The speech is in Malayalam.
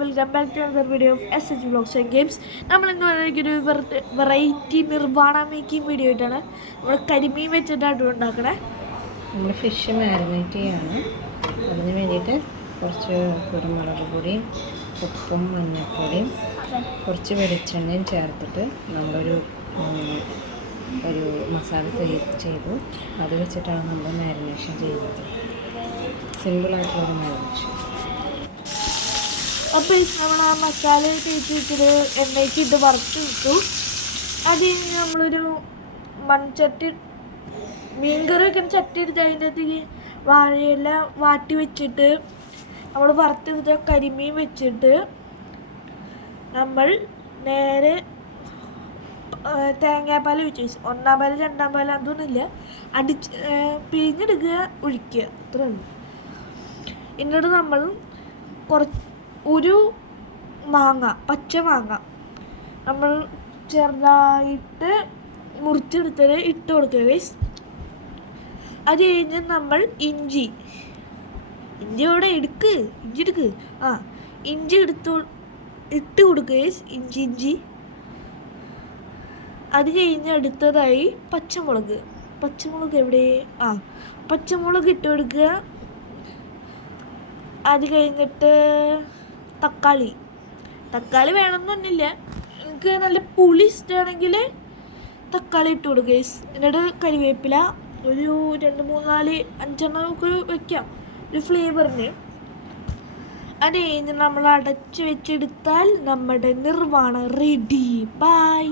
Welcome back to another video of SH vlogs and games. നമ്മളിന്ന് ഒരു വെറൈറ്റി നിർവാണ മേക്കിംഗ് വീഡിയോ ആയിട്ടാണ് നമ്മൾ കരിമീൻ വെച്ചിട്ടാണ് ഉണ്ടാക്കണേ. നമ്മൾ ഫിഷ് മാരിനേറ്റ് ചെയ്യാണ്. അതിന് വേണ്ടിയിട്ട് കുറച്ച് കുരുമുളക് പൊടിയും ഉപ്പും മഞ്ഞൾപ്പൊടിയും കുറച്ച് വെളിച്ചെണ്ണയും ചേർത്തിട്ട് നമ്മളൊരു മസാല ചെയ്തു. അത് വെച്ചിട്ടാണ് നമ്മൾ മാരിനേഷൻ ചെയ്യുന്നത്. സിമ്പിളായിട്ടുള്ളൊരു മാരിനേഷൻ. അപ്പോൾ നമ്മൾ ആ മസാല തേച്ച് വെച്ചിട്ട് എണ്ണയ്ക്ക് ഇട്ട് വറുത്ത് വിട്ടു. അത് കഴിഞ്ഞ് നമ്മളൊരു മൺചട്ടി മീൻകറി വെക്കുന്ന ചട്ടി എടുത്ത് അതിൻ്റെ അകത്തേക്ക് വാഴയെല്ലാം വാട്ടി വെച്ചിട്ട് നമ്മൾ വറുത്തെടുത്ത കരിമീൻ വെച്ചിട്ട് നമ്മൾ നേരെ തേങ്ങാപ്പാൽ ഒഴിച്ച് വെച്ചു. ഒന്നാം പാൽ രണ്ടാം പാൽ അതൊന്നുമില്ല, പിഴിഞ്ഞെടുക്കുക, ഒഴിക്കുക, അത്രേ ഉള്ളൂ. എന്നിട്ട് നമ്മൾ ഒരു മാങ്ങ, പച്ച മാങ്ങ നമ്മൾ ചെറുതായിട്ട് മുറിച്ചെടുത്തത് ഇട്ട് കൊടുക്കുക ഗൈസ്. അത് കഴിഞ്ഞ് നമ്മൾ ഇഞ്ചി അവിടെ ഇഞ്ചി എടുക്ക് ഇഞ്ചി ഇട്ട് കൊടുക്കുക ഗൈസ്. ഇഞ്ചി അത് കഴിഞ്ഞ് അടുത്തതായി പച്ചമുളക് എവിടെ? പച്ചമുളക് ഇട്ട് കൊടുക്കുക. അത് കഴിഞ്ഞിട്ട് തക്കാളി വേണമെന്നൊന്നുമില്ല, എനിക്ക് നല്ല പുളി ഇഷ്ടമാണെങ്കിൽ തക്കാളി ഇട്ട് കൊടുക്കുക ഗൈസ്. എന്നിട്ട് കരിവേപ്പില ഒരു 2, 3, 4, 5 ഒക്കെ വെക്കാം ഒരു ഫ്ലേവറിന്. അത് കഴിഞ്ഞ് നമ്മൾ അടച്ച് വെച്ചെടുത്താൽ നമ്മുടെ നിർവാണ റെഡി. ബൈ.